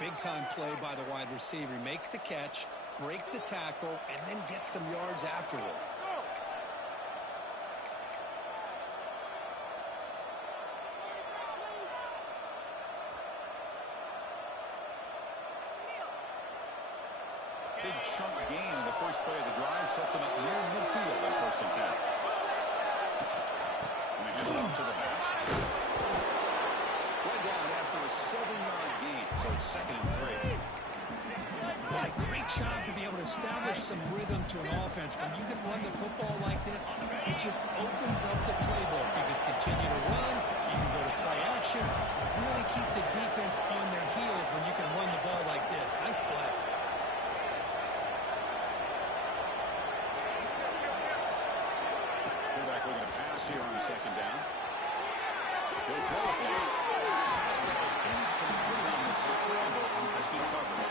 Big-time play by the wide receiver. He makes the catch, breaks the tackle, and then gets some yards afterward. Big chunk gain in the first play of the drive sets him up near midfield on 1st and 10. And they hand it off to the back. Way down after a 7-yard gain, so it's 2nd and 3. What a great job to be able to establish some rhythm to an offense. When you can run the football like this, it just opens up the playbook. You can continue to run, you can go to play action, and really keep the defense on their heels when you can run the ball like this. Nice play. Looking to pass here on 2nd down. He'll throw it now. Pass was incomplete on the scramble from pesky coverage.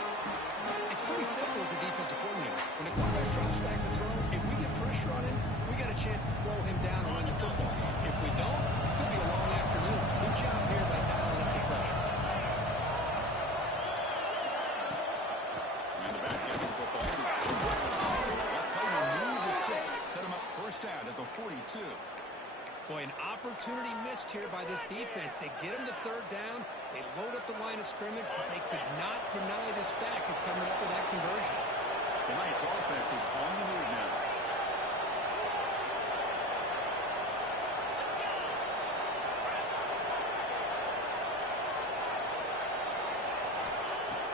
It's pretty simple as a defensive coordinator. When the quarterback drops back to throw, if we get pressure on him, we got a chance to slow him down and run the football. If we don't, it could be a long afternoon. Good job here by dialing up the pressure. And the back gets the football. That play will move the sticks. Set him up 1st down at the 42. Boy, an opportunity missed here by this defense. They get him to 3rd down. They load up the line of scrimmage, but they could not deny this back of coming up with that conversion. The Knights offense is on the move now.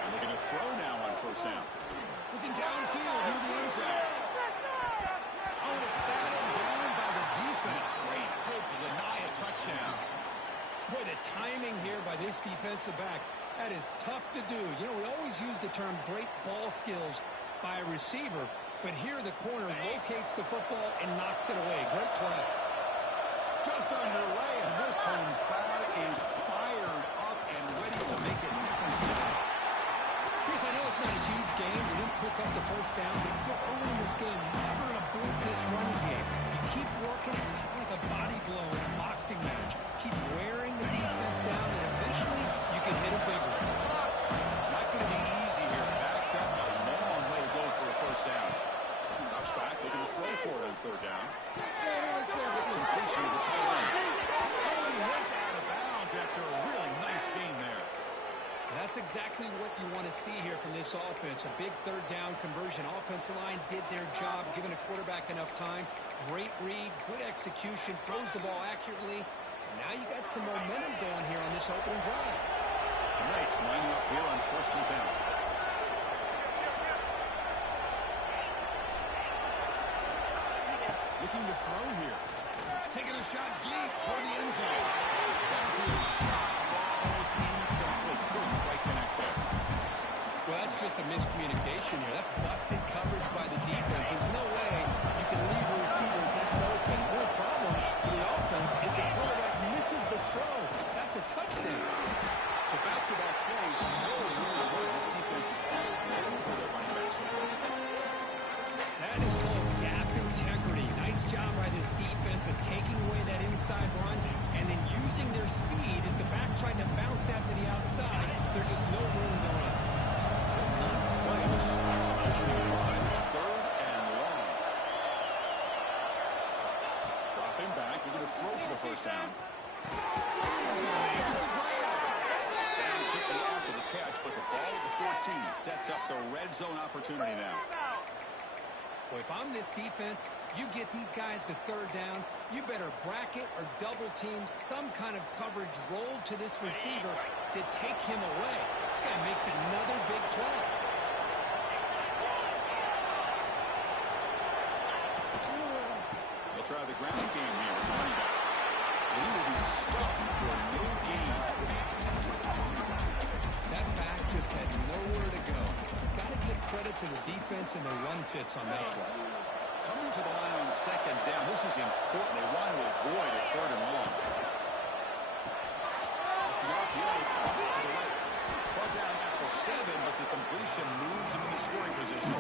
And looking to throw now on 1st down. Looking downfield near the end zone. Oh, and it's battled down by the defense. Great play to deny a touchdown. Boy, the timing here by this defensive back, that is tough to do. You know, we always use the term great ball skills by a receiver, but here the corner locates the football and knocks it away. Great play. Just underway, and this home crowd is fired up and ready to make a difference tonight. Chris, I know it's not a huge game. You didn't pick up the 1st down, but it's still early in this game. Never abort this running game. You keep working. It's kind of like a body blow in a boxing match. Keep wearing the defense down, and eventually you can hit a big one. Not going to be easy here. Backed up a long way to go for a 1st down. Drops back, looking to throw for it on 3rd down. Completion of the tight end. Oh, he was out of bounds after a really nice game there. That's exactly what you want to see here from this offense. A big 3rd down conversion. Offensive line did their job, giving the quarterback enough time. Great read, good execution, throws the ball accurately. And now you got some momentum going here on this opening drive. The Knights lining up here on 1st and 10. Looking to throw here. Taking a shot deep toward the end zone. Downfield shot. Balls incomplete. Couldn't quite connect there. Well, that's just a miscommunication here. That's busted coverage by the defense. There's no way you can leave a receiver that open. The problem for the offense is the quarterback misses the throw. That's a touchdown. So back-to-back plays. No way to run. This defense all over the running back so far. That is called gap integrity. Nice job by this defense of taking away that inside run and then using their speed as the back tried to bounce out to the outside. There's just no room to run. Playing a strong line. It's 3rd and long. Dropping back. We're going to throw for the 1st down. Makes the grab. And quickly after the catch, but the ball at the 14 sets up the red zone opportunity now. Well, if I'm this defense, you get these guys to 3rd down, you better bracket or double team some kind of coverage rolled to this receiver to take him away. This guy makes another big play. They'll try the ground game here with the running back. He will be stuffed for no gain. That back just had nowhere to go. Got to give credit to the defense and the run fits on that play. Coming to the line on 2nd down. This is important. They want to avoid a 3rd and long. Off the RPO, to the right. Brought down at the 7, but the completion moves him into scoring position.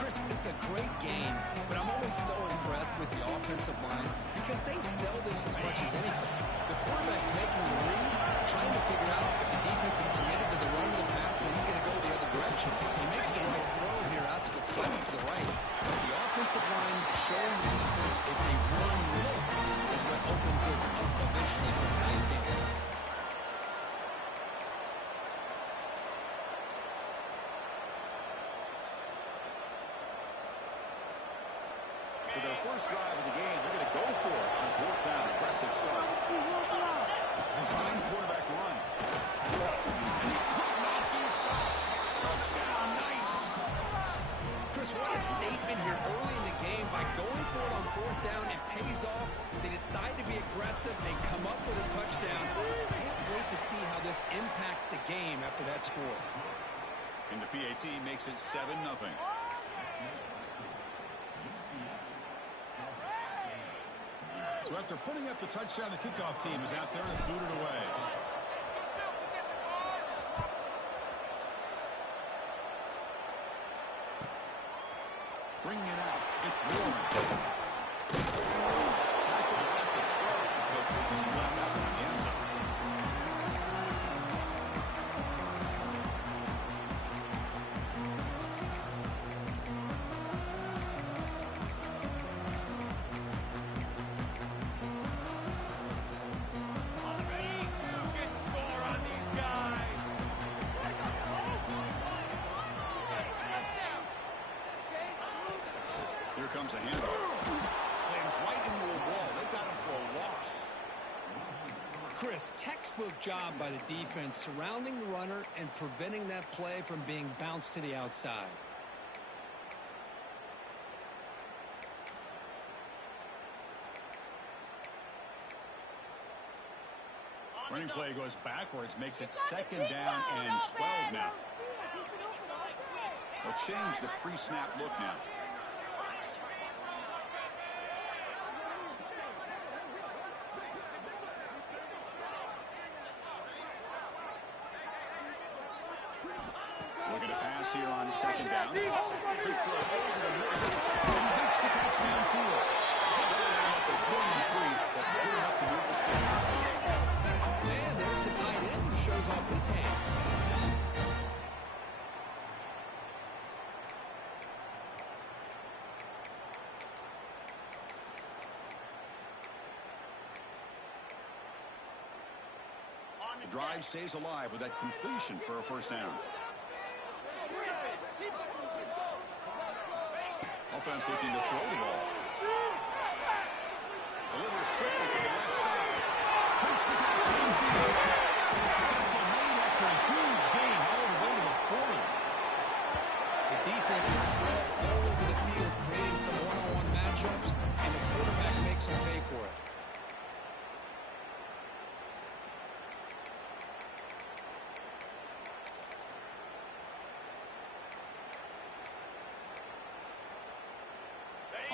Chris, it's a great game, but I'm always so impressed with the offensive line because Because they sell this as much as anything. The quarterback's making the read, trying to figure out if the defense is committed to the run of the pass, then he's going to go the other direction. He makes the right throw here out to the flat to the right. But the offensive line showing the defense it's a run look is what opens this up eventually for a nice game. So their first drive of the game, they're going to go for it on fourth down. Aggressive start. Design quarterback run. And he could not be stopped. Touchdown, nice. Chris, what a statement here early in the game. By going for it on fourth down, it pays off. They decide to be aggressive and come up with a touchdown. I can't wait to see how this impacts the game after that score. And the PAT makes it 7-0. So after putting up the touchdown, the kickoff team is out there and booted away. Bringing it out. It's Warren. Tackled at the 12. The coach pushes him left out in the end zone. Here comes a handoff. Slams right into a wall. They've got him for a loss. Chris, textbook job by the defense surrounding the runner and preventing that play from being bounced to the outside. Running play goes backwards, makes it 2nd down and 12 now. They'll change the pre-snap look now. Looking to pass here on 2nd down. Big throw over the middle. And he makes the touchdown field. Down at the 33. That's good enough to move the sticks. And there's the tight end who shows off his hands. The drive stays alive with that completion for a 1st down. Offense looking to throw the ball. Delivers quickly to the left side. Makes the touchdown field. Tackle made after a huge gain all the way to the 40. The defense is spread all over the field, creating some one-on-one matchups, and the quarterback makes them pay for it.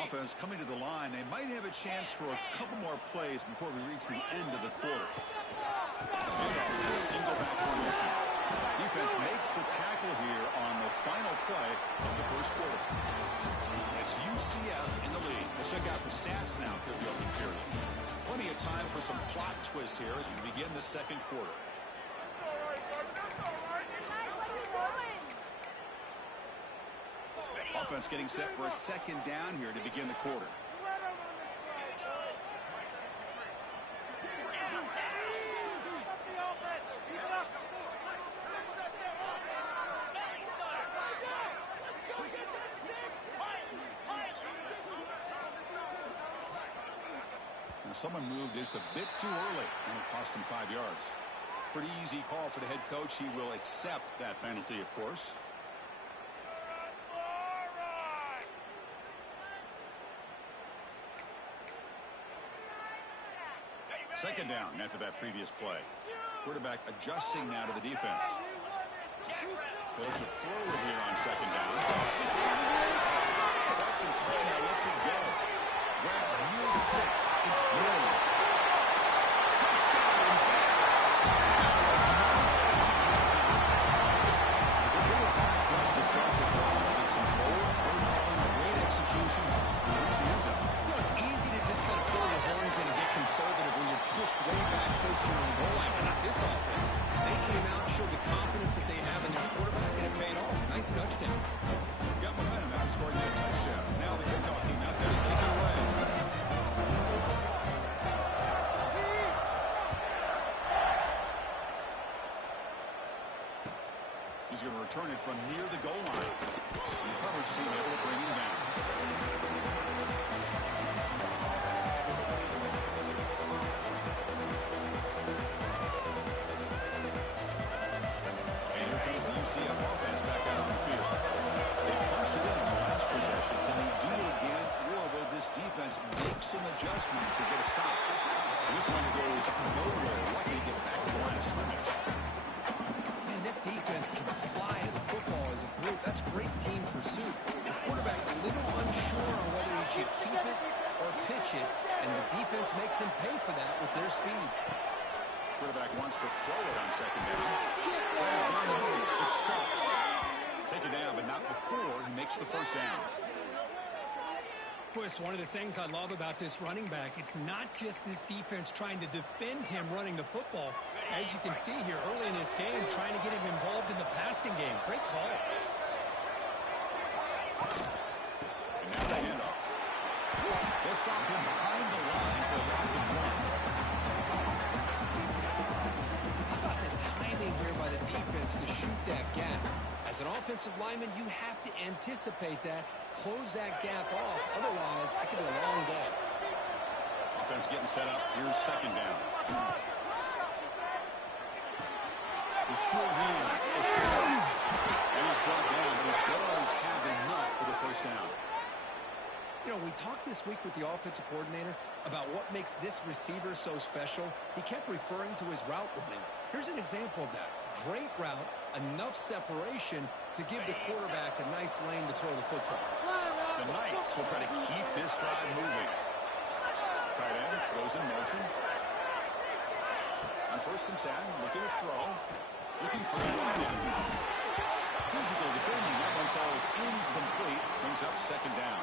Offense coming to the line. They might have a chance for a couple more plays before we reach the end of the quarter. Single back formation. Defense makes the tackle here on the final play of the 1st quarter. It's UCF in the lead. Let's check out the stats now for the opening period. Plenty of time for some plot twists here as we begin the 2nd quarter. Offense getting set for a 2nd down here to begin the quarter. And someone moved this a bit too early, and it cost him 5 yards. Pretty easy call for the head coach. He will accept that penalty, of course. Second down after that previous play. Quarterback adjusting now to the defense. Built to throw it here on 2nd down. Got some time now, lets it go. Grab near the sticks. It's thrown. Touchdown and pass. That was not catching that time. They were backed up to start the ball. With some forward play calling, great execution. Reach the end zone. You know, it's easy to just kind of pull the horns almost way back close to the goal line, but not this offense. They came out, showed the confidence that they have in their quarterback, and it paid off. Nice touchdown. Got momentum after scoring that touchdown. Now the kickoff team out there to kick it away. He's going to return it from near the goal line. And the coverage team able to bring him down. And here comes the UCF offense back out on the field. They punched it in the last possession. Can they do it again, or will this defense make some adjustments to get a stop? This one goes nowhere. Lucky to get back to the line of scrimmage. This defense can fly to the football as a group. That's great team pursuit. The quarterback a little unsure on whether he should keep it or pitch it, and the defense makes him pay for that with their speed. Quarterback wants to throw it on second down. It stops. Take it down, but not before he makes the first down. Boy, it's one of the things I love about this running back. It's not just this defense trying to defend him running the football. As you can see here early in this game, trying to get him involved in the passing game. Great call. And now the handoff. They'll stop him behind the line for a loss of 1. How about the timing here by the defense to shoot that gap? As an offensive lineman, you have to anticipate that, close that gap off. Otherwise, it could be a long day. Offense getting set up. Here's second down. The short hands. It's close. And he's brought down. He does have enough for the first down. You know, we talked this week with the offensive coordinator about what makes this receiver so special. He kept referring to his route running. Here's an example of that. Great route, enough separation to give the quarterback a nice lane to throw the football. The Knights will try to keep this drive moving. Tight end goes in motion. On 1st and 10, looking to throw. Looking for a run. Physical defending. That one falls incomplete. Brings up second down.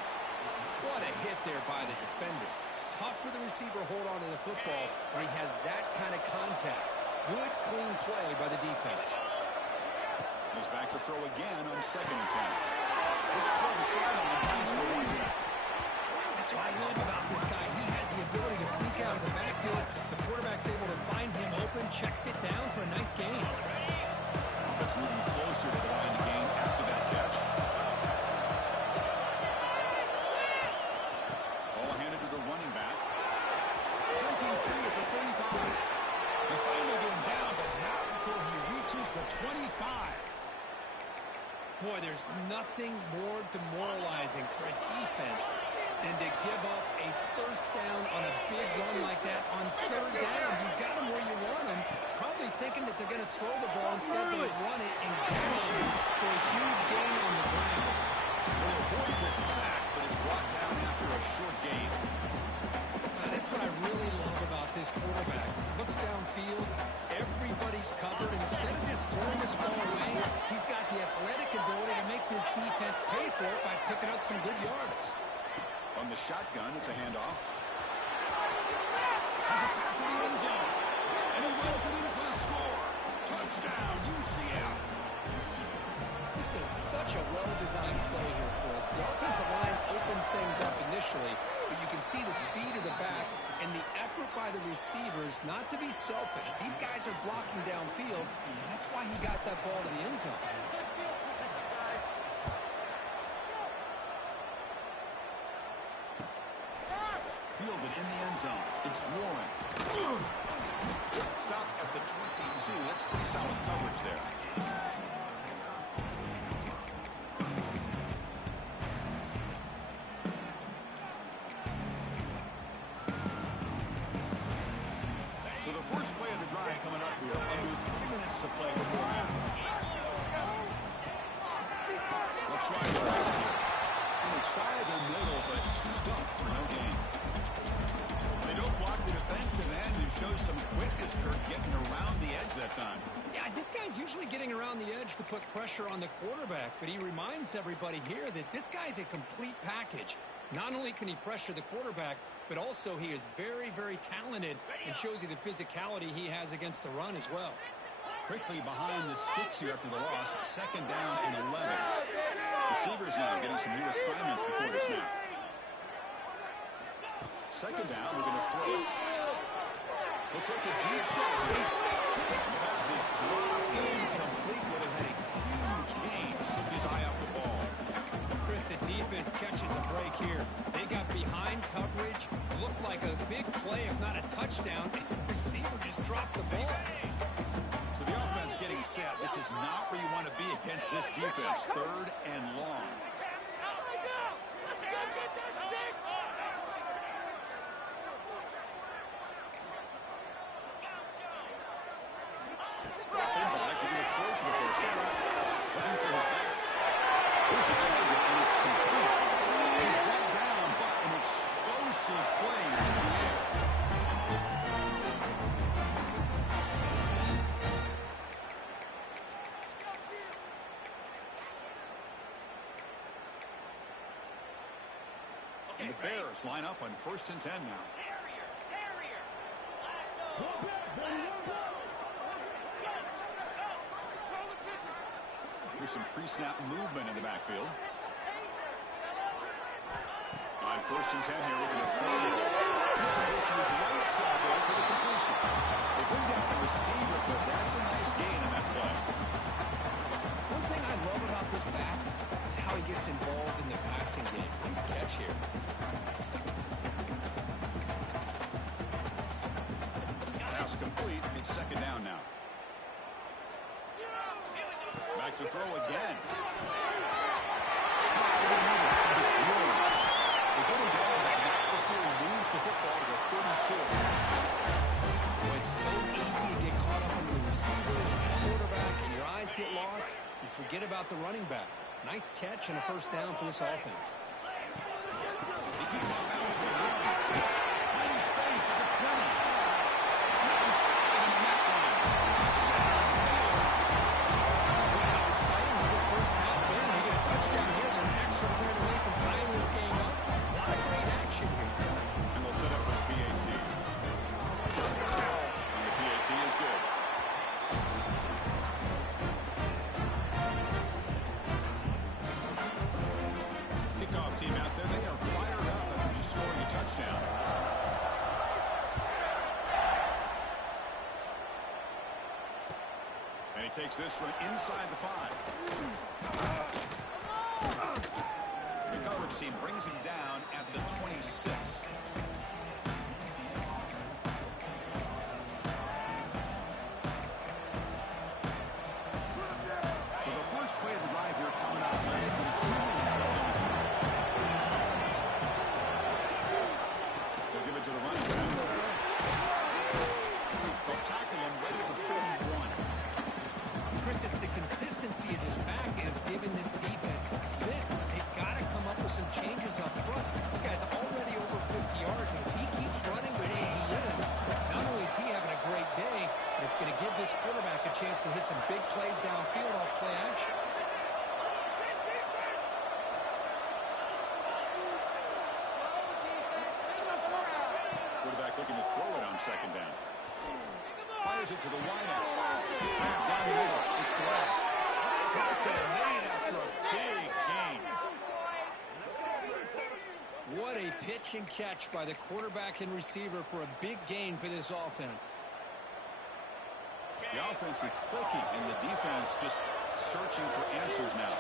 What a hit there by the defender. Tough for the receiver to hold on to the football when he has that kind of contact. Good, clean play by the defense. He's back to throw again on 2nd and 10. Looks toward the sideline. Finds the one. That's what I love about this guy. He has the ability to sneak out of the backfield. The quarterback's able to find him open, checks it down for a nice gain. Offense moving closer to the line to gain after that catch. Ball handed to the running back. Breaking free at the 35. They finally get him down, but not before he reaches the 25. Boy, there's nothing more demoralizing for a defense than to give up a first down on a big run like that on 3rd down. You got them where you want them, probably thinking that they're going to throw the ball. Instead, they run it and gash you for a huge gain on the ground. Will avoid the sack, but is brought down after a short gain. That's what I really love about this quarterback. Looks downfield, everybody's covered. Instead of just throwing this ball away, he's got the athletic ability to make this defense pay for it by picking up some good yards. On the shotgun, it's a handoff. Has it back to the end zone. And he rolls it in for the score. Touchdown, UCF. This is such a well-designed play here, Chris. The offensive line opens things up initially, but you can see the speed of the back and the effort by the receivers not to be selfish. These guys are blocking downfield, and that's why he got that ball to the end zone. Fielded in the end zone. It's Warren. Stop at the 22. That's pretty solid coverage there. So the first play of the drive coming up here. Under 3 minutes to play before half. They'll try the left here. And they try the middle, but stuffed for no gain. They don't block the defensive end and show some quickness, Kirk, getting around the edge that time. Yeah, this guy's usually getting around the edge to put pressure on the quarterback, but he reminds everybody here that this guy's a complete package. Not only can he pressure the quarterback, but also he is very, very talented and shows you the physicality he has against the run as well. Quickly behind the sticks here after the loss. 2nd down and 11. Receivers now getting some new assignments before the snap. 2nd down, we're going to throw it. Looks like a deep shot here. The pass is dropped incomplete, but it had a huge gain. Took his eye off the ball. Chris, the defense catches a break here. They got behind coverage, looked like a big play, if not a touchdown, and the receiver just dropped the ball. So the offense getting set. This is not where you want to be against this defense. 3rd and long. And the Bears line up on 1st and 10 now. Here's some pre-snap movement in the backfield. On 1st and 10 here, we're going to throw it. Goes to his right side there for the completion. They bring down the receiver, but that's a nice gain in that play. One thing I love about this back is how he gets involved in the passing game. Nice catch here. Pass complete. It's 2nd down now. Back to throw again. It's Baylor. They get him down, but not before he moves the football to the 32. Well, it's so easy to get caught up under the receivers, the quarterback, and your eyes get lost. You forget about the running back. Nice catch and a 1st down for this offense. They keep on bouncing the run. Finding space at the 20. He's stopping him on that line. Touchdown. How exciting has this first half been? They get a touchdown here. They're an extra point away from tying this game up. A lot of great action here. And they'll set up for the PAT. And the PAT is good. Kickoff team out there. They are fired up after just scoring a touchdown. And he takes this from inside the 5. The coverage team brings him down at the 26. So the first play of the drive here coming out less than 2 minutes left on the clock. They'll give it to the running back. They'll tackle him right at the 31. Chris, it's the consistency of his back is giving this defense fits. They've got to come up with some changes up front. This guy's already over 50 yards, and if he keeps running the way he is, not only is he having a great day, but it's going to give this quarterback a chance to hit some big plays downfield off play action. Quarterback looking to throw it on 2nd down. Fires it to the wideout. Down the middle. It's Glass. Tackle made after a big gain. What a pitch and catch by the quarterback and receiver for a big gain for this offense. The offense is clicking, and the defense just searching for answers now.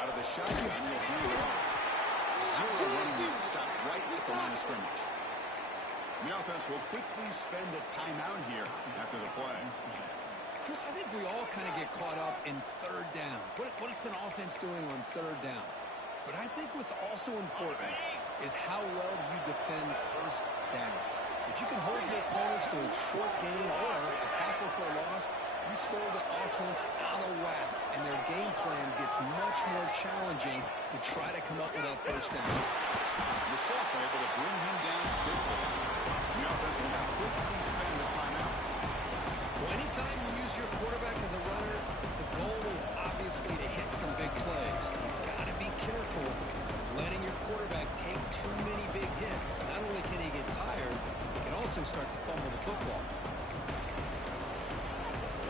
Out of the shotgun, you'll hand it off. 0 running room, stopped right at the line of scrimmage. The offense will quickly spend a timeout here after the play. Chris, I think we all kind of get caught up in 3rd down. What's an offense doing on 3rd down? But I think what's also important is how well you defend 1st down. If you can hold your opponents to a short gain or a tackle for a loss, you throw the offense out of whack, and their game plan gets much more challenging to try to come up with that first down. The sophomore able to bring him down quickly. The offense will now quickly spend the timeout. Well, anytime you use your quarterback as a runner, the goal is obviously to hit some big plays. You've got to be careful letting your quarterback take too many big hits. Not only can he get tired, he can also start to fumble the football.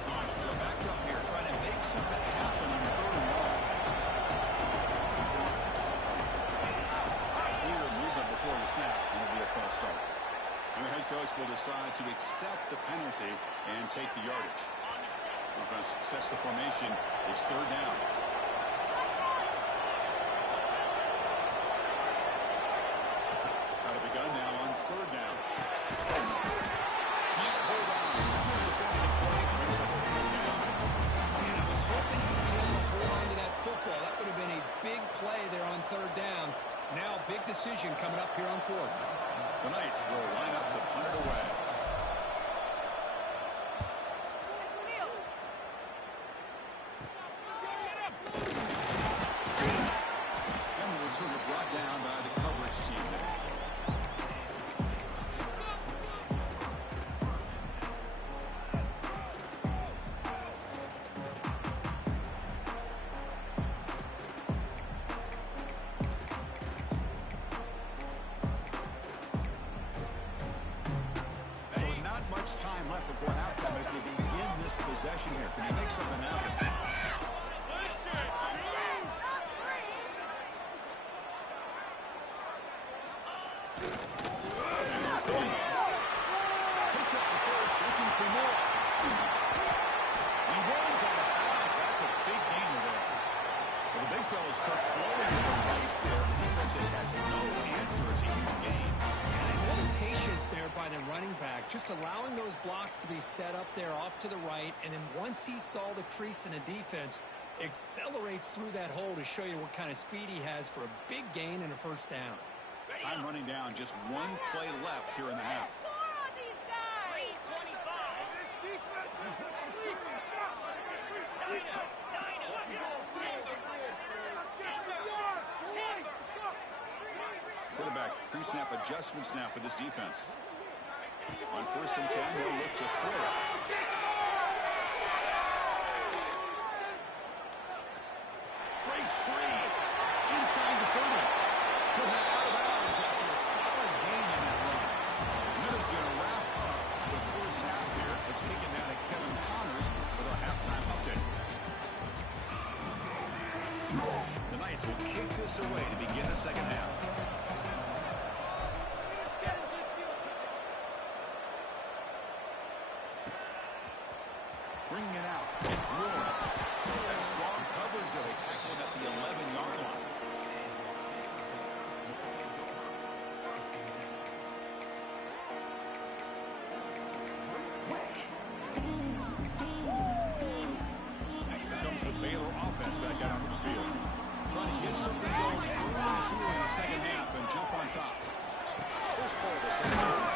We're backed up here trying to make something happen on 3rd and long. Clear movement before the snap, and it'll be a false start. And the head coach will decide to accept the penalty and take the yardage. Offense sets the formation. It's 3rd down. Out of the gun now on 3rd down. Can't hold on. Defensive play brings up a 3rd down. And I was hoping he'd be able to hold on to that football. That would have been a big play there on 3rd down. Now a big decision coming up here on 4th. The Knights will line up to punt it away. And the returner brought down by the coverage team there. Time left before halftime as they begin this possession here. Can they make something happen? And there's the handoff. Picks up the first, looking for more. He runs out of bounds. That's a big gainer there. Well, the big fella's Kirk flowing to the right there. The defense just has no answer. It's a huge gain. Patience there by the running back, just allowing those blocks to be set up there off to the right, and then once he saw the crease in the defense, accelerates through that hole to show you what kind of speed he has for a big gain and a 1st down. Time running down, just 1 play left here in the half. Quarterback pre-snap adjustments now for this defense. On 1st and 10, they'll look to throw it. Breaks free. Inside the 30. Put that out of bounds after a solid gain in that run. Middle's going to wrap up the first half here. Let's kick it down to Kevin Connors with our halftime update. The Knights will kick this away to begin the 2nd half. Bringing it out. It's Moore. That strong coverage that they tackle him at the 11-yard line. Here comes the Baylor offense back out onto the field. Trying to get something going early here in the 2nd half and jump on top. First ball of the 2nd half.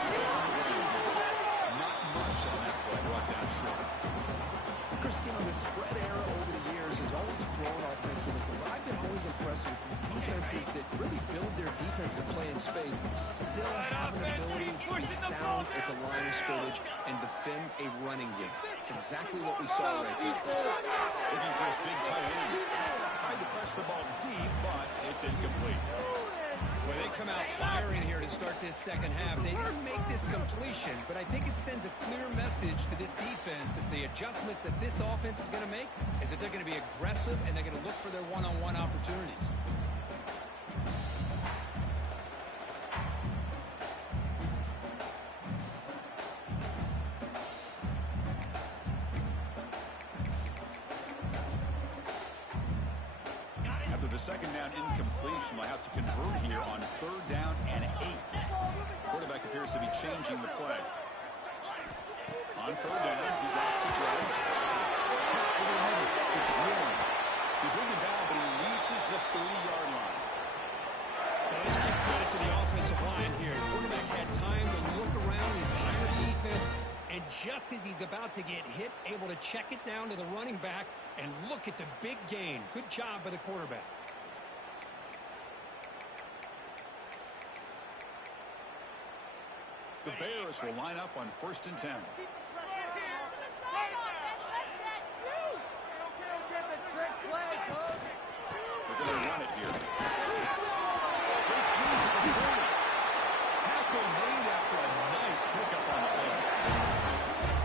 Not much on that play. Brought down short. Christine, the spread era over the years has always grown offensively, but I've been always impressed with defenses that really build their defense to play in space, still have an ability to be sound at the line of scrimmage and defend a running game. It's exactly what we saw right here. Looking for his big tight end. Tried to press the ball deep, but it's incomplete. Well, they come out firing here to start this 2nd half. They didn't make this completion, but I think it sends a clear message to this defense that the adjustments that this offense is going to make is that they're going to be aggressive and they're going to look for their one-on-one opportunities. Second down incompletion. Will have to convert here on 3rd down and 8. Quarterback appears to be changing the play. On 3rd down, he drops to throw. It's Warren. He brings it down, but he reaches the 30-yard line. Well, let's give credit to the offensive line here. The quarterback had time to look around. He defense. And just as he's about to get hit, able to check it down to the running back. And look at the big gain. Good job by the quarterback. The Bears will line up on 1st and 10. They're going to run it here. Great squeeze at the 40. Tackle made after a nice pickup on the play.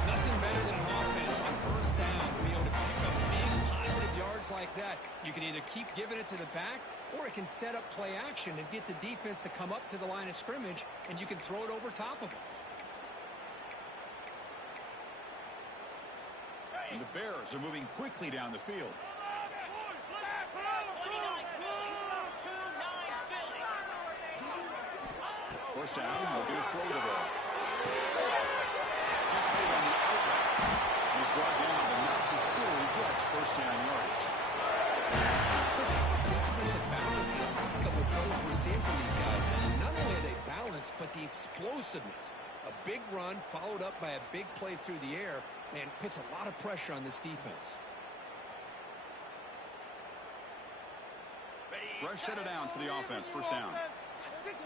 Nothing better than an offense on 1st down to be able to pick up big positive yards like that. You can either keep giving it to the back, or it can set up play action and get the defense to come up to the line of scrimmage, and you can throw it over top of them. And the Bears are moving quickly down the field. First down, we're going to throw the ball. He's made on the outlet. He's brought down, but not before he gets 1st down yardage. Just how about the offensive balance these last couple of plays we're seeing from these guys? Not only are they balanced, but the explosiveness. A big run followed up by a big play through the air, and puts a lot of pressure on this defense. Fresh set of downs for the offense. 1st down. Here's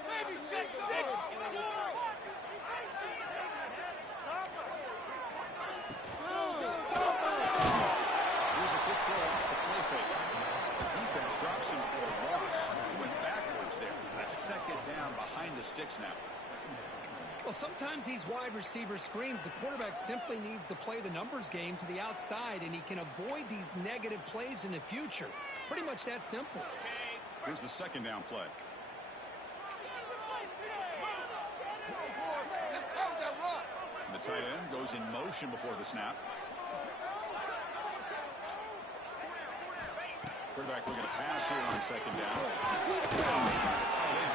a quick throw off the play fake. The defense drops him for a loss. He went backwards there. A 2nd down behind the sticks now. Well, sometimes these wide receiver screens, the quarterback simply needs to play the numbers game to the outside, and he can avoid these negative plays in the future. Pretty much that simple. Here's the 2nd down play. And the tight end goes in motion before the snap. Quarterback looking to pass here on 2nd down. Tight end.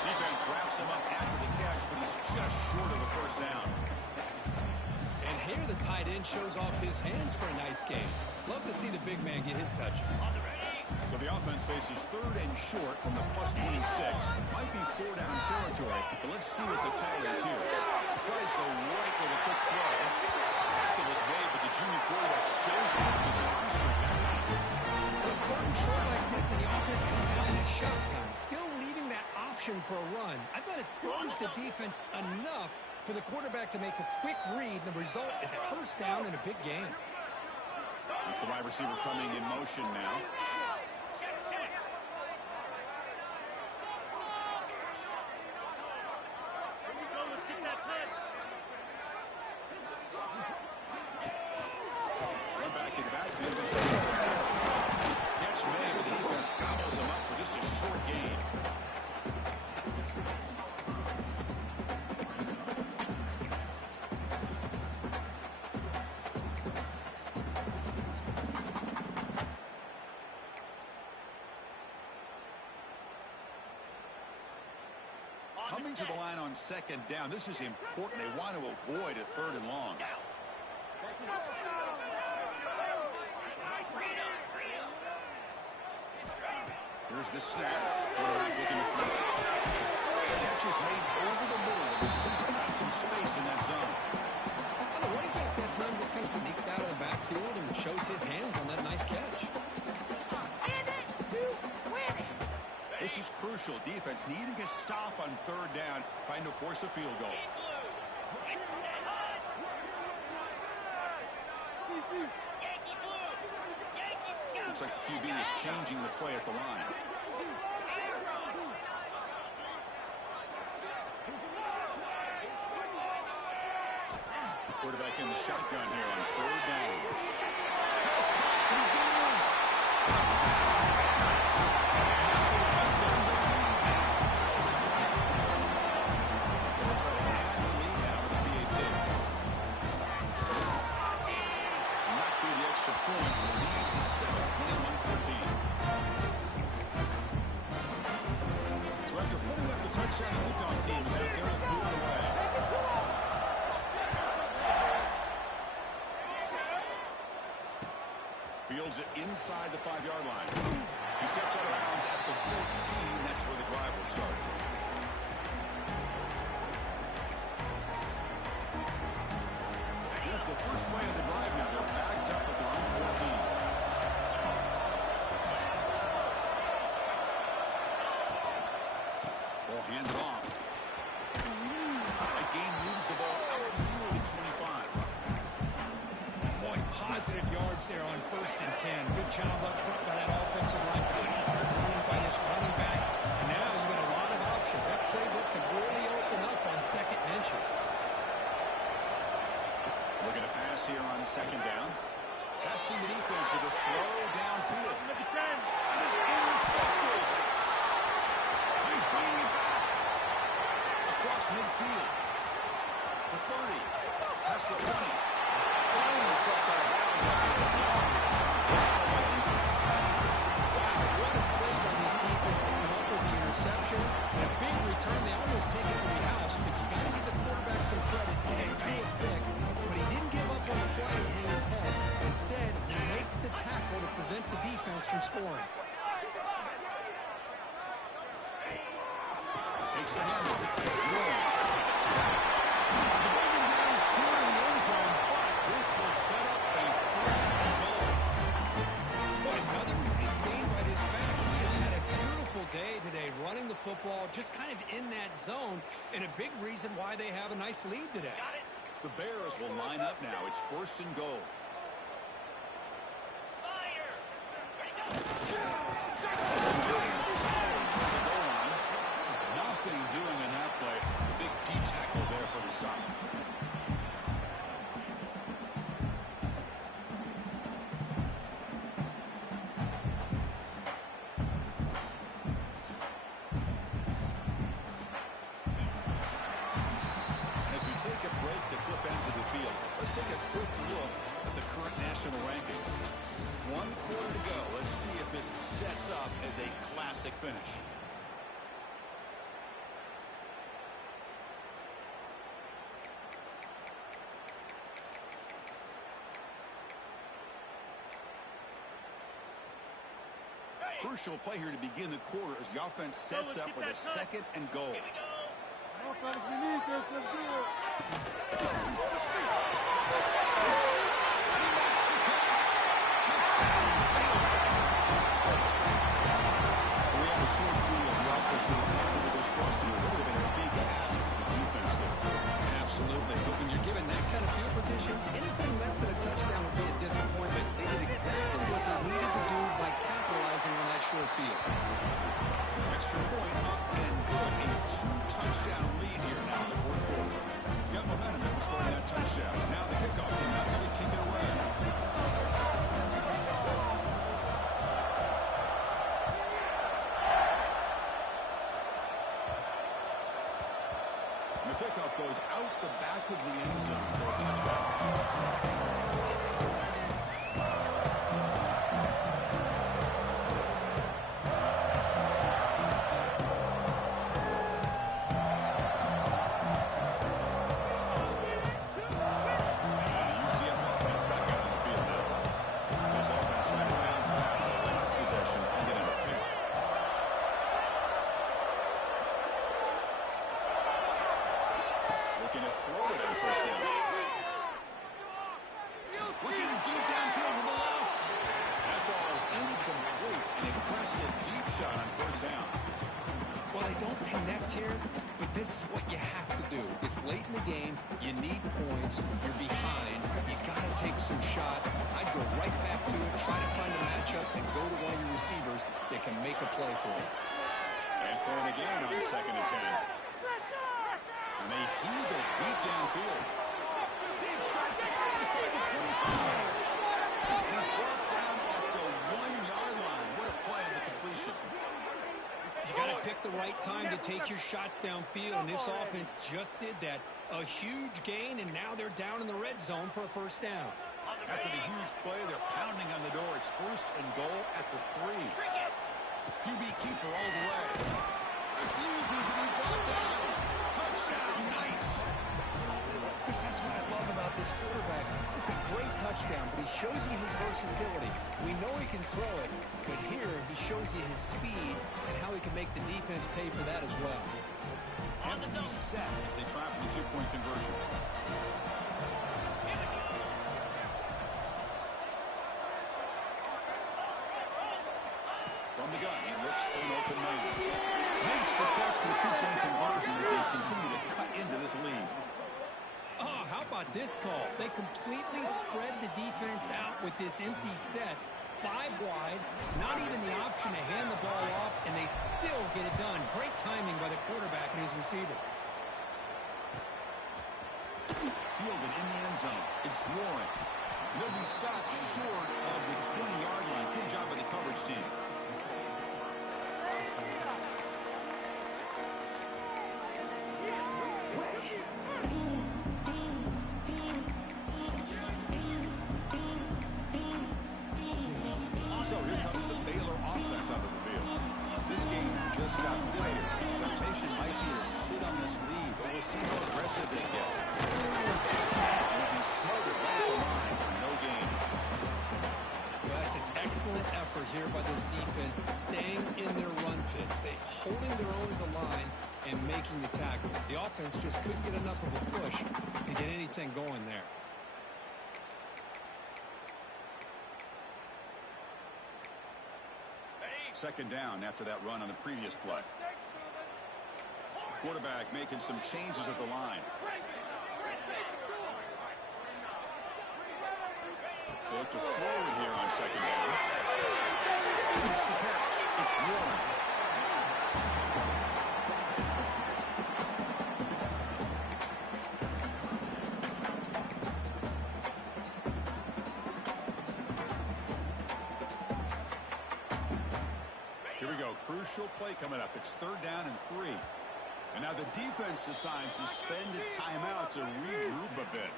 Defense wraps him up after the catch, but he's just short of a 1st down. And here the tight end shows off his hands for a nice game. Love to see the big man get his touches. So the offense faces 3rd and short from the +26. Might be 4-down territory, but let's see what the call is here. Tries the right with a quick throw. Tackle is made, but the junior quarterback shows off his arm strength that time. Well, 3rd and short like this, and the offense comes out in a shotgun, still leaving that option for a run. I thought it throws the defense enough for the quarterback to make a quick read, and the result is a 1st down and a big gain. It's the wide receiver coming in motion now. Run back in the backfield. Catch made, but the defense gobbles him up for just a short gain. Coming to the line on 2nd down. This is important. They want to avoid a 3rd and long. Here's the snap. Quarterback looking to throw. Catch is made over the middle. The receiver got some space in that zone. The running back that time just kind of sneaks out of the backfield and shows his hands on that nice catch. This is crucial. Defense needing a stop on 3rd down, trying to force a field goal. Looks like the QB is changing the play at the line. Quarterback in the shotgun here on 3rd down. Fields it inside the 5-yard line. He steps out of bounds at the 14. That's where the drive will start. They'll hand it off. A game moves the ball out near the 25. Boy, positive yards there on 1st and 10. Good job up front by that offensive line. Good hard running by this running back. And now you've got a lot of options. That playbook can really open up on 2nd and inches. Looking to pass here on 2nd down. Testing the defense with a throw downfield. Number 10. It is intercepted. He's bringing it back. Across midfield. The 30. Past the 20. Finally steps out of bounds after a long time. Wow, what a play by this defense to come up with the interception. And a big return. They almost take it to the house, but you got to give the quarterback some credit. He threw a pick, but he didn't give up on the play in his head. Instead, he makes the tackle to prevent the defense from scoring. Takes the handle. It's Warren. Bringing down short in the end zone, but this will set up a 1st and goal. Boy, another nice game by this back. He has had a beautiful day today running the football, just kind of in that zone, and a big reason why they have a nice lead today. The Bears will line up now. It's 1st and goal. Nothing doing in that play. The big D tackle there for the stop. As we take a break to flip ends of the field, let's take a quick look at the current national rankings. 1 quarter to go. Let's see if this sets up as a classic finish. Crucial play here to begin the quarter as the offense sets up with a 2nd and goal. Come on, fellas, we need this. Let's do it. We have a short view of the offense and exactly what they're supposed to do. That would have been a big ask for the defense there. Absolutely. But when you're given that kind of field position, anything less than a touchdown would be a disappointment. They did exactly what they needed to do by capitalizing on that short field. Extra point up and good. A 2-touchdown lead here now in the 4th quarter. Got momentum after scoring that touchdown. Now the kickoff team not going to kick it away. The kickoff goes out the back of the end zone for a touchback. Looking to throw it on 1st down. Looking deep downfield to the left. That ball is incomplete. An impressive deep shot on 1st down. Well, they don't connect here, but this is what you have to do. It's late in the game. You need points. You're behind. You got to take some shots. I'd go right back to it, try to find a matchup, and go to one of your receivers that can make a play for you. And throwing again on 2nd and 10. And they heave it deep downfield. Deep shot inside the 25. He's brought down at the 1-yard line. What a play on the completion. You got to pick the right time to take your shots downfield, and this offense just did that. A huge gain, and now they're down in the red zone for a 1st down. After the huge play, they're pounding on the door. It's 1st and goal at the 3. QB keeper all the way. Refusing to be brought down. Touchdown, Knights. Chris, that's what I love about this quarterback. It's a great touchdown, but he shows you his versatility. We know he can throw it, but here he shows you his speed and how he can make the defense pay for that as well. Empty set as they try for the 2-point conversion. From the gun, he looks for an open man. Makes the catch for the 2-point this call. They completely spread the defense out with this empty set. 5 wide, not even the option to hand the ball off, and they still get it done. Great timing by the quarterback and his receiver. Fielded in the end zone. Exploring. They'll be stopped short of the 20-yard line. Good job by the coverage team. So here comes the Baylor offense out of the field. This game just got tighter. Temptation might be to sit on this lead, but we'll see how aggressive they get. Will be smothered right at the line for no gain. Well, that's an excellent effort here by this defense, staying in their run fits. They holding their own at the line and making the tackle. The offense just couldn't get enough of a push to get anything going there. Second down after that run on the previous play. Quarterback making some changes at the line. They look to throw it here on second down. It's the catch. It's Warren. Here we go. Crucial play coming up. It's 3rd down and 3. And now the defense decides to spend a timeout to regroup a bit.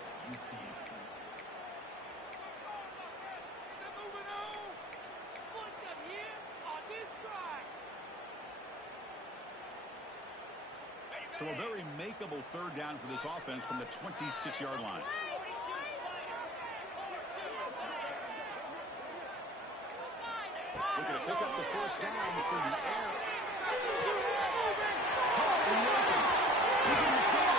So a very makeable 3rd down for this offense from the 26-yard line. Looking to pick up the 1st down through the air. He's in the clear.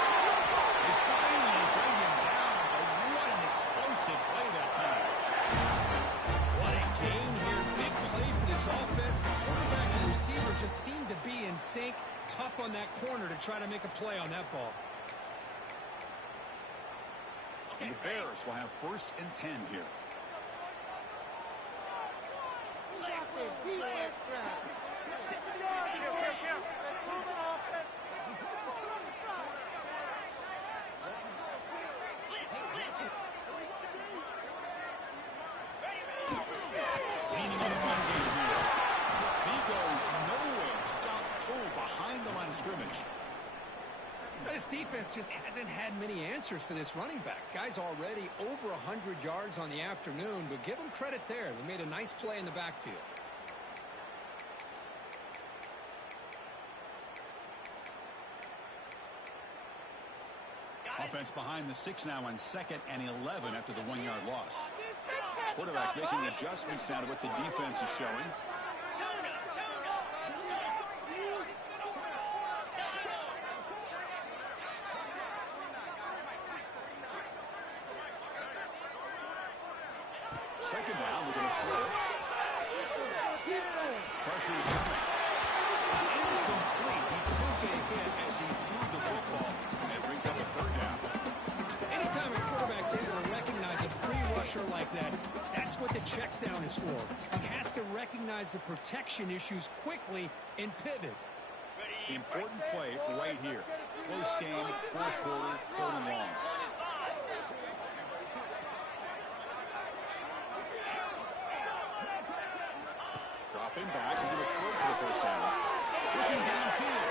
They finally bring him down, but what an explosive play that time. What a game here. Big play for this offense. The quarterback and the receiver just seem to be in sync. Tough on that corner to try to make a play on that ball. And the Bears will have 1st and 10 here. Leaning on the run game here. He goes nowhere. Stop full behind the line of scrimmage. This defense just hasn't had many answers for this running back. Guy's already over 100 yards on the afternoon, but give them credit there. They made a nice play in the backfield. Offense behind the 6 now on 2nd and 11 after the 1-yard loss. Quarterback making adjustments now to what the defense is showing. Second down, we're going to throw. Pressure is coming. It's incomplete. He took a hit as he threw the football, and it brings up a 3rd down. Anytime a quarterback's able to recognize a free rusher like that, that's what the check down is for. He has to recognize the protection issues quickly and pivot. Important play right here. Close game, 4th quarter, 3rd and long. Dropping back into the throw for the 1st down. Looking downfield.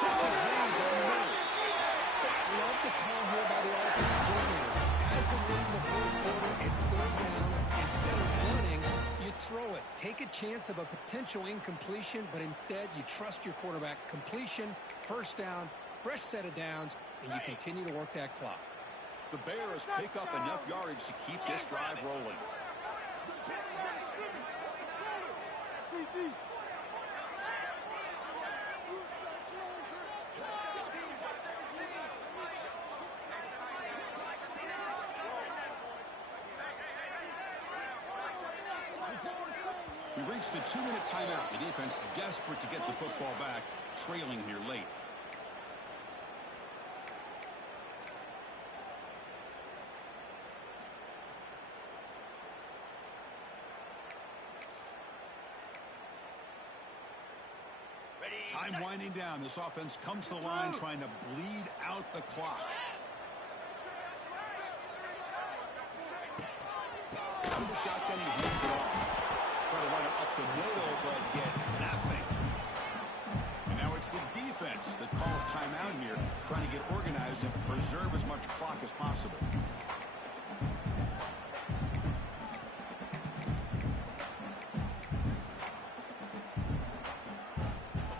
Catch is made down the middle. I love the call here by the offensive coordinator. Has the lead in the 4th quarter. It's 3rd down. Instead of running, you throw it. Take a chance of a potential incompletion, but instead you trust your quarterback. Completion, 1st down, fresh set of downs, and you continue to work that clock. The Bears pick up enough yardage to keep this drive rolling. We reached the 2-minute timeout. The defense desperate to get the football back, trailing here late. Time winding down. This offense comes to the line trying to bleed out the clock. Out of the shotgun, he hands it off. Try to run it up the middle, but get nothing. And now it's the defense that calls timeout here, trying to get organized and preserve as much clock as possible.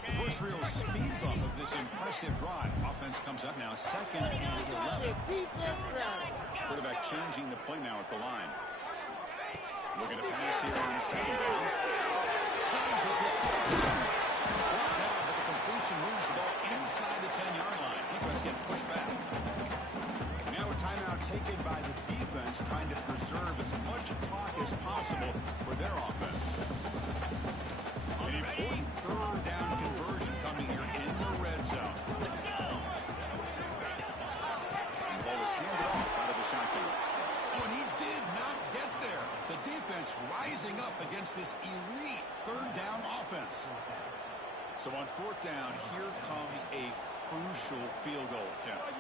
The first real speed bump of this impressive drive. Offense comes up now, 2nd and 11. Quarterback changing the play now at the line. Looking to pass here on 2nd down. Change the pitch. Brought down, but the completion moves the ball inside the 10-yard line. Defense getting pushed back. Now a timeout taken by the defense, trying to preserve as much clock as possible for their offense. An important 3rd down conversion coming here in the red zone. And the ball is handed off out of the shotgun. Oh, and he did not get there. The defense rising up against this elite 3rd down offense. So on 4th down, here comes a crucial field goal attempt.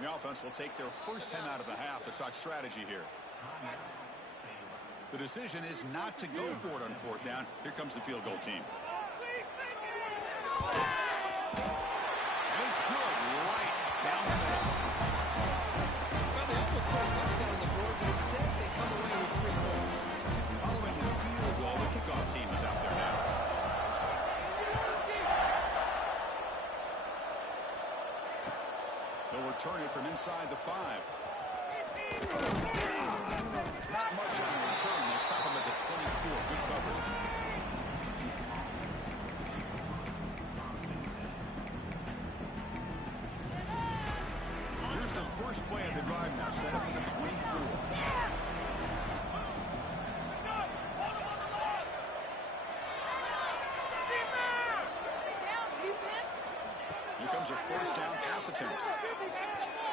The offense will take their first 10 out of the half to talk strategy here. The decision is not to go for it on 4th down. Here comes the field goal team. And it's good right down the middle. Well, they almost put a touchdown on the board, but instead they come away with 3 points. Following the field goal, the kickoff team is out there now. They'll return it from inside the 5. Not much on the return. They stop him at the 24. Good coverage. Here's the first play of the drive now. Set up at the 24. Here comes a 1st down pass attempt.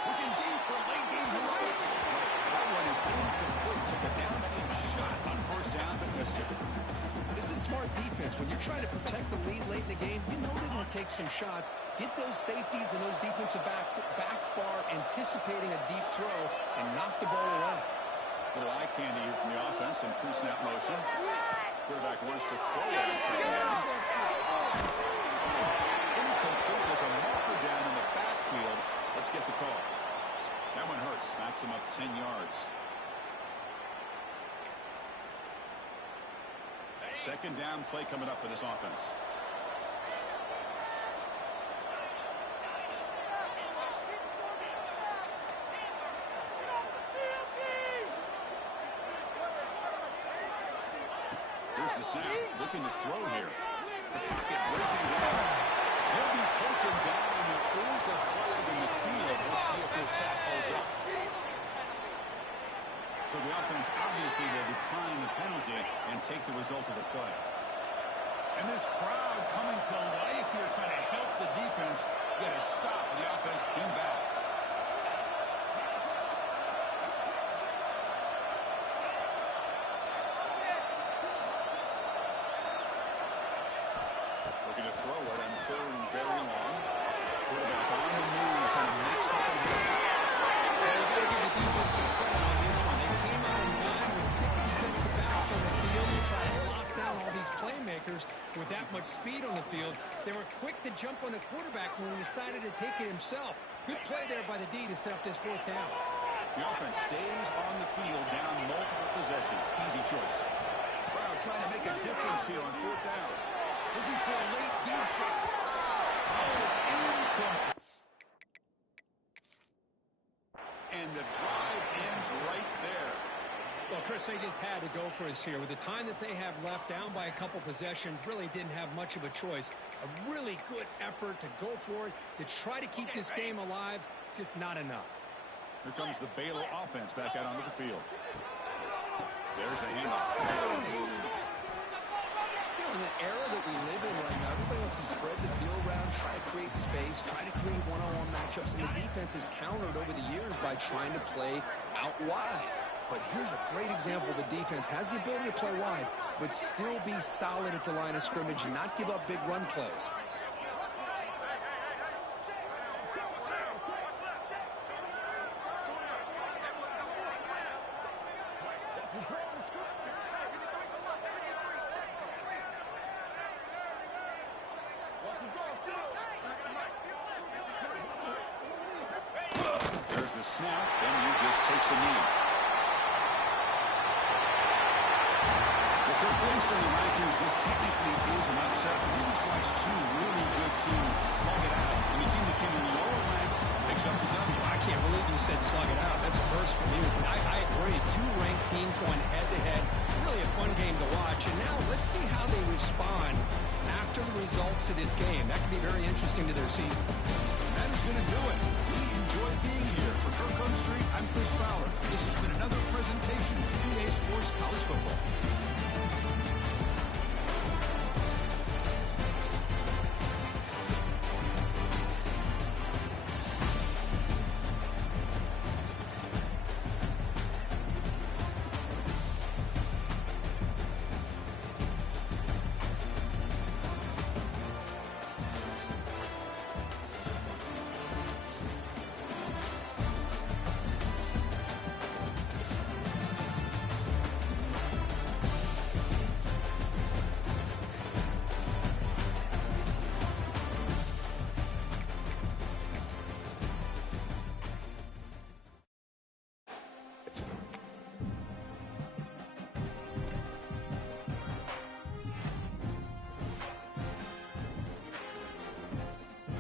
Looking deep for late game heroics. That one is incomplete. Took a downfield shot on 1st down, but missed it. This is smart defense. When you're trying to protect the lead late in the game, you know they're going to take some shots, get those safeties and those defensive backs back far, anticipating a deep throw, and knock the ball away. Little eye candy here from the offense in pre-snap motion. Quarterback wants to throw it on 2nd down. Incomplete. There's a marker down in the backfield. Let's get the call. That one hurts. Smacks him up 10 yards. 2nd down play coming up for this offense. Here's the snap. Looking to throw here. The pocket breaking down. He'll be taken down. There is a flag in the field. We'll see if this sack holds up. So the offense obviously will decline the penalty and take the result of the play. And this crowd coming to life here, trying to help the defense get a stop. The offense being back. Looking to throw it on 3rd and very long. Quarterback on the move and makes up and You've got to give the defense some credit on this one. They came out in time with 6 defensive backs on the field to try to lock down all these playmakers with that much speed on the field. They were quick to jump on the quarterback when he decided to take it himself. Good play there by the D to set up this 4th down. the offense stays on the field down multiple possessions. Easy choice. Crowd trying to make a difference here on 4th down. Looking for a late deep shot. Oh, it's incomplete. And the drive ends right there. Well, Chris, they just had to go for us here. With the time that they have left, down by a couple possessions, really didn't have much of a choice. A really good effort to go for it, to try to keep this game alive, just not enough. Here comes the Baylor offense back out onto the field. There's the handoff. In the era that we live in right now, everybody wants to spread the field around, try to create space, try to create one-on-one matchups, and the defense has countered over the years by trying to play out wide. But here's a great example. The defense has the ability to play wide, but still be solid at the line of scrimmage and not give up big run plays. There's the snap, and he just takes a knee. If they're based on the rankings, this technically is an upset. We just watched two really good teams slug it out, and the team that came in lower ranks picks up the W. I can't believe you said slug it out. That's a first for me. I agree. Two ranked teams going head-to-head. Really a fun game to watch. And now let's see how they respond after the results of this game. That could be very interesting to their season. That is going to do it. We enjoyed being here. For Kirk Street, I'm Chris Fowler. This has been another presentation of EA Sports College Football.